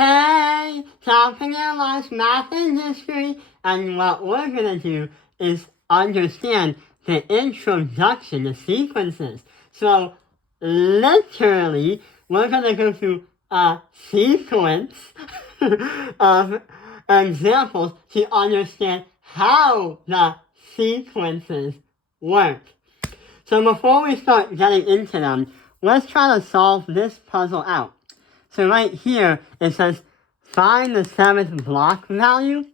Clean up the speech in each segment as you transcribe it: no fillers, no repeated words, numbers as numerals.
Hey, talking about math and history, and what we're gonna do is understand the introduction to sequences. So, literally, we're gonna go through a sequence of examples to understand how the sequences work. So before we start getting into them, let's try to solve this puzzle out. So right here, it says, find the 7th block value.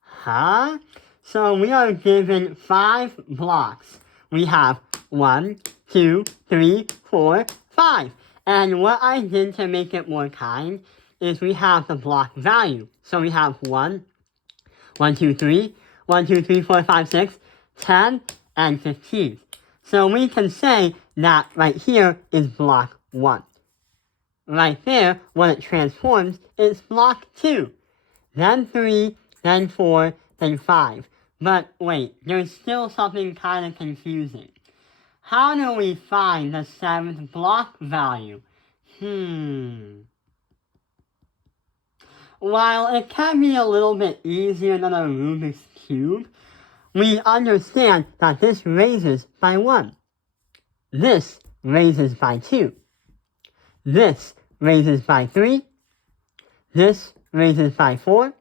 Huh? So we are given 5 blocks. We have 1, 2, 3, 4, 5. And what I did to make it more kind is we have the block value. So we have 1, 2, 3, 1, 2, 3, 4, 5, 6, 10, and 15. So we can say that right here is block 1. Right there, when it transforms, it's block 2. Then 3, then 4, then 5. But wait, there's still something kind of confusing. How do we find the 7th block value? While it can be a little bit easier than a Rubik's Cube, we understand that this raises by 1. This raises by 2. This raises by 3. This raises by 4.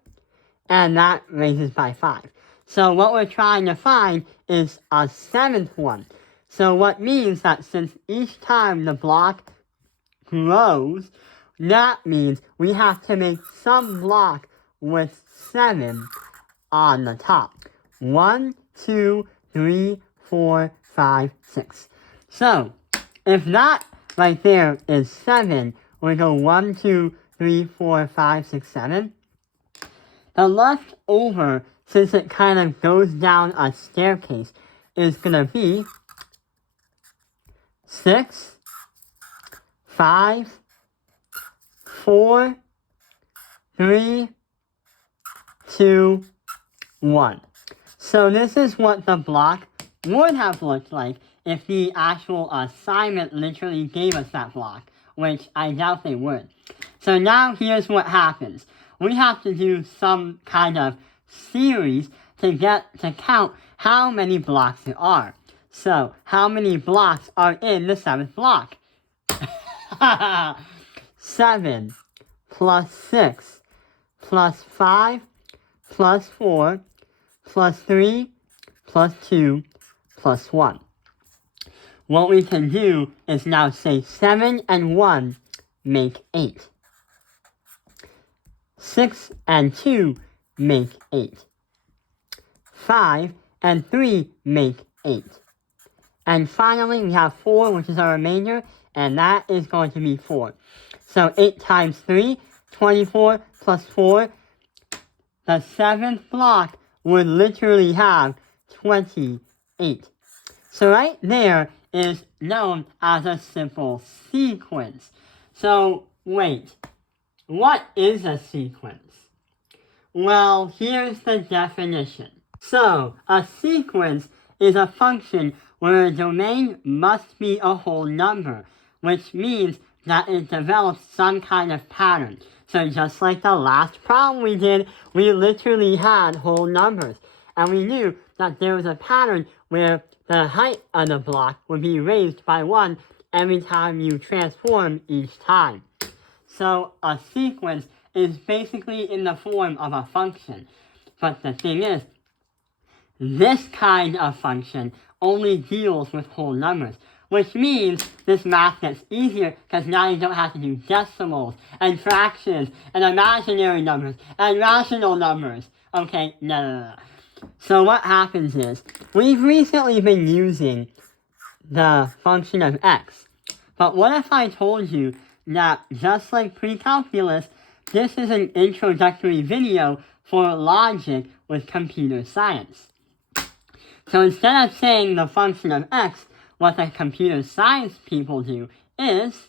And that raises by 5. So what we're trying to find is a 7th one. So what means that since each time the block grows, that means we have to make some block with 7 on the top. 1, 2, 3, 4, 5, 6. So if that right there is 7, we go 1, 2, 3, 4, 5, 6, 7. The leftover, since it kind of goes down a staircase, is going to be 6, 5, 4, 3, 2, 1. So this is what the block would have looked like if the actual assignment literally gave us that block, which I doubt they would. So now here's what happens. We have to do some kind of series to get to count how many blocks there are. So how many blocks are in the 7th block? 7 plus 6 plus 5 plus 4 plus 3 plus 2 plus 1. What we can do is now say 7 and 1 make 8. 6 and 2 make 8. 5 and 3 make 8. And finally, we have 4, which is our remainder, and that is going to be 4. So 8 times 3, 24, plus 4. The 7th block would literally have 28. So right there is known as a simple sequence. So wait, what is a sequence? Well, here's the definition. So a sequence is a function where a domain must be a whole number, which means that it develops some kind of pattern. So just like the last problem we did, we literally had whole numbers. And we knew that there was a pattern where the height of the block would be raised by 1 every time you transform each time. So a sequence is basically in the form of a function. But the thing is, this kind of function only deals with whole numbers, which means this math gets easier because now you don't have to do decimals and fractions and imaginary numbers and rational numbers. Okay, no. So what happens is, we've recently been using the function of x. But what if I told you that just like pre-calculus, this is an introductory video for logic with computer science. So instead of saying the function of x, what the computer science people do is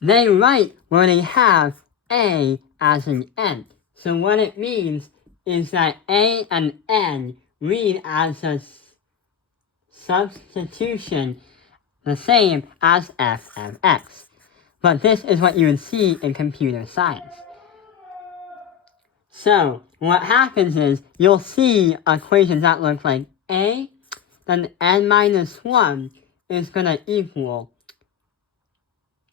they write where they have a as an n. So what it means is that a and n read as a substitution the same as f of x. But this is what you would see in computer science. So what happens is you'll see equations that look like a, then n minus 1 is going to equal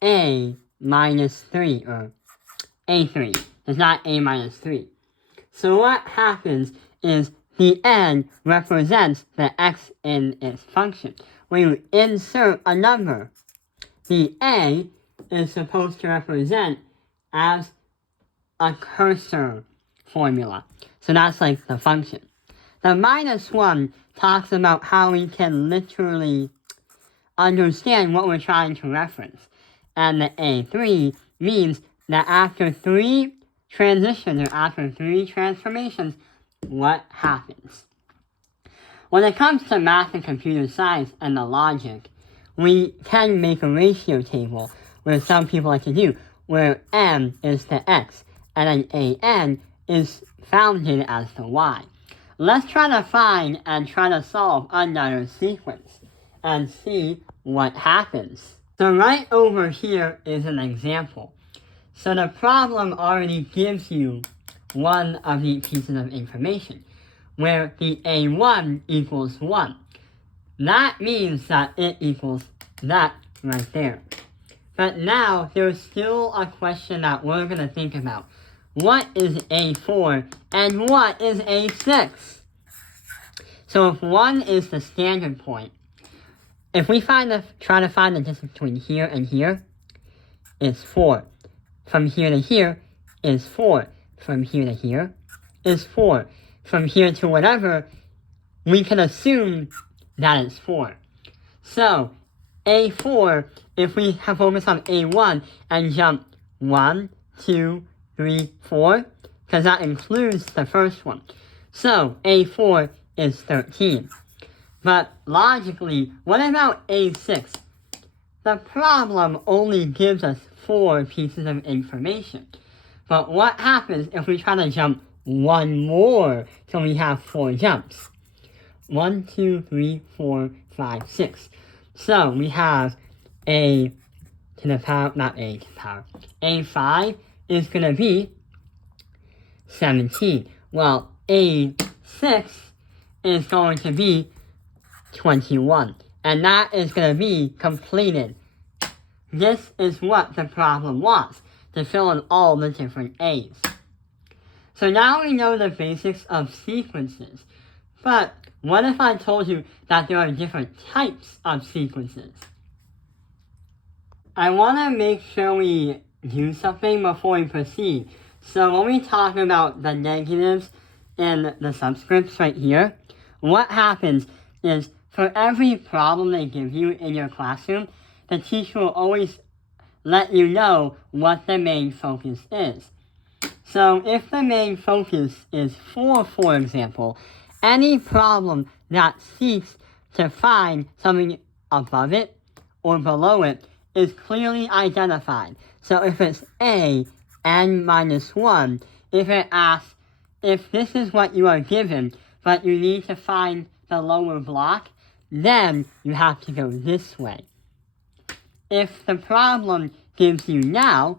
a minus 3, or a3. It's not a minus 3. So what happens is the n represents the x in its function. When you insert a number, the a is supposed to represent as a cursor formula. So that's like the function. The minus 1 talks about how we can literally understand what we're trying to reference. And the A3 means that after 3 transitions, or after 3 transformations, what happens? When it comes to math and computer science and the logic, we can make a ratio table, where some people like to do, where m is to x, and then an is founded as to y. Let's try to find and try to solve another sequence and see what happens. So right over here is an example. So the problem already gives you one of the pieces of information, where the a1 equals 1. That means that it equals that right there. But now there's still a question that we're going to think about. What is a4 and what is a6? So if 1 is the standard point, if we try to find the distance between here and here, it's 4. From here to here is 4. From here to here is 4. From here to whatever, we can assume that it's 4. So a4, if we have focus on a1 and jump 1, 2, 3, 4, because that includes the first one. So a4 is 13. But logically, what about a6? The problem only gives us 4 pieces of information. But what happens if we try to jump one more, so we have 4 jumps? 1, 2, 3, 4, 5, 6. So we have a to the power, not a to the power. a5 is going to be 17. Well, a6 is going to be 21. And that is going to be completed. This is what the problem wants, to fill in all the different A's. So now we know the basics of sequences. But what if I told you that there are different types of sequences? I want to make sure we do something before we proceed. So when we talk about the negatives and the subscripts right here, what happens is for every problem they give you in your classroom, the teacher will always let you know what the main focus is. So if the main focus is 4, for example, any problem that seeks to find something above it or below it is clearly identified. So if it's a n minus 1, if it asks if this is what you are given, but you need to find the lower block, then you have to go this way. If the problem gives you now,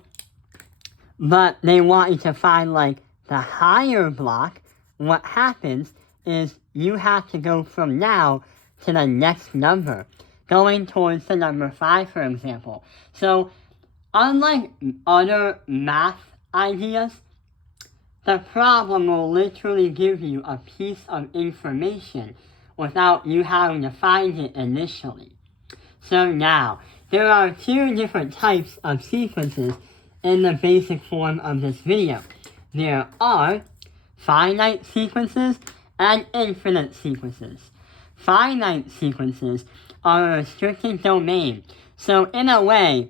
but they want you to find like the higher block, what happens is you have to go from now to the next number, going towards the number 5, for example. So unlike other math ideas, the problem will literally give you a piece of information without you having to find it initially. So now, there are 2 different types of sequences in the basic form of this video. There are finite sequences and infinite sequences. Finite sequences are a restricted domain. So in a way,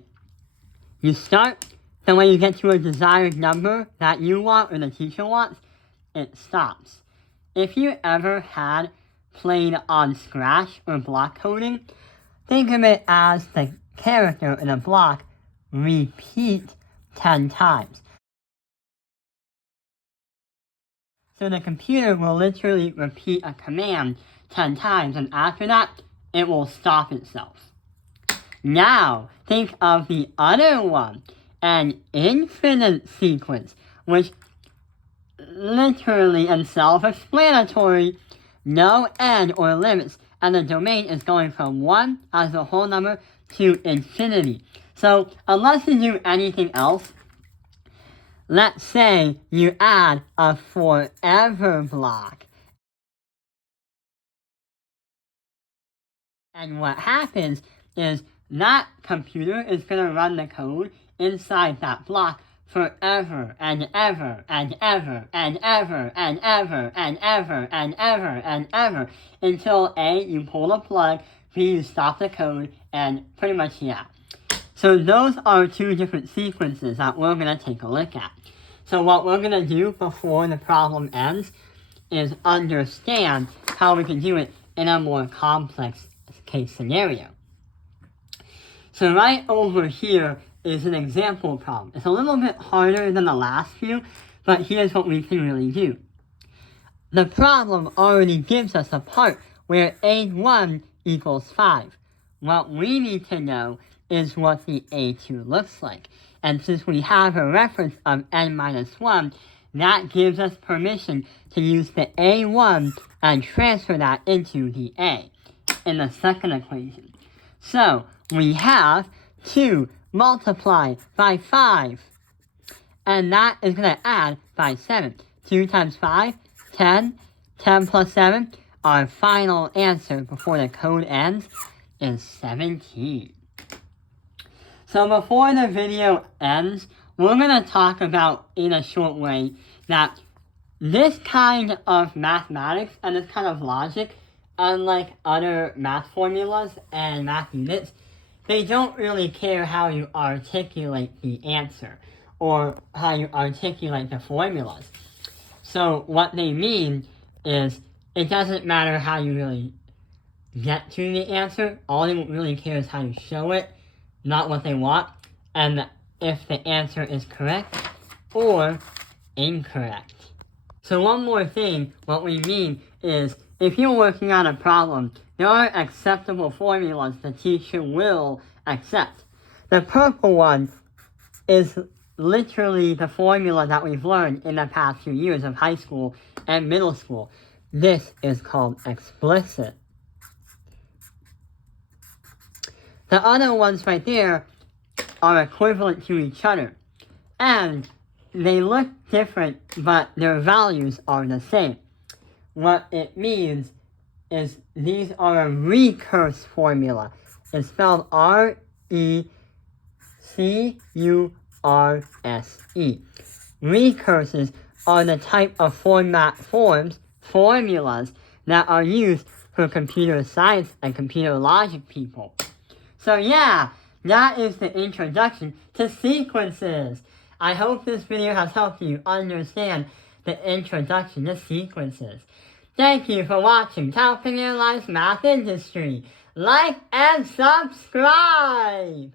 you start, then when you get to a desired number that you want or the teacher wants, it stops. If you ever had played on Scratch or block coding, think of it as the character in a block repeat 10 times. So the computer will literally repeat a command 10 times, and after that, it will stop itself. Now, think of the other one, an infinite sequence, which literally and self-explanatory. No end or limits, and the domain is going from 1 as a whole number to infinity. So unless you do anything else, let's say you add a forever block. And what happens is that computer is going to run the code inside that block forever and ever and ever and ever and ever and ever and ever and ever until A, you pull the plug, B, you stop the code, and pretty much yeah. So those are two different sequences that we're going to take a look at. So what we're going to do before the problem ends is understand how we can do it in a more complex case scenario. So right over here is an example problem. It's a little bit harder than the last few, but here's what we can really do. The problem already gives us a part where A1 equals 5. What we need to know is what the A2 looks like. And since we have a reference of n minus 1, that gives us permission to use the A1 and transfer that into the A in the second equation. So we have 2 multiplied by 5, and that is going to add by 7. 2 times 5, 10, 10 plus 7, our final answer before the code ends is 17. So before the video ends, we're going to talk about in a short way that this kind of mathematics and this kind of logic, unlike other math formulas and math units, they don't really care how you articulate the answer or how you articulate the formulas. So what they mean is it doesn't matter how you really get to the answer. All they really care is how you show it, not what they want, and if the answer is correct or incorrect. So one more thing, what we mean is if you're working on a problem, there are acceptable formulas the teacher will accept. The purple one is literally the formula that we've learned in the past few years of high school and middle school. This is called explicit. The other ones right there are equivalent to each other. And they look different, but their values are the same. What it means is these are a recurse formula. It's spelled R-E-C-U-R-S-E. Recurses are the type of formulas that are used for computer science and computer logic people. So yeah, that is the introduction to sequences. I hope this video has helped you understand the introduction to sequences. Thank you for watching California Live's Math Industry. Like and subscribe!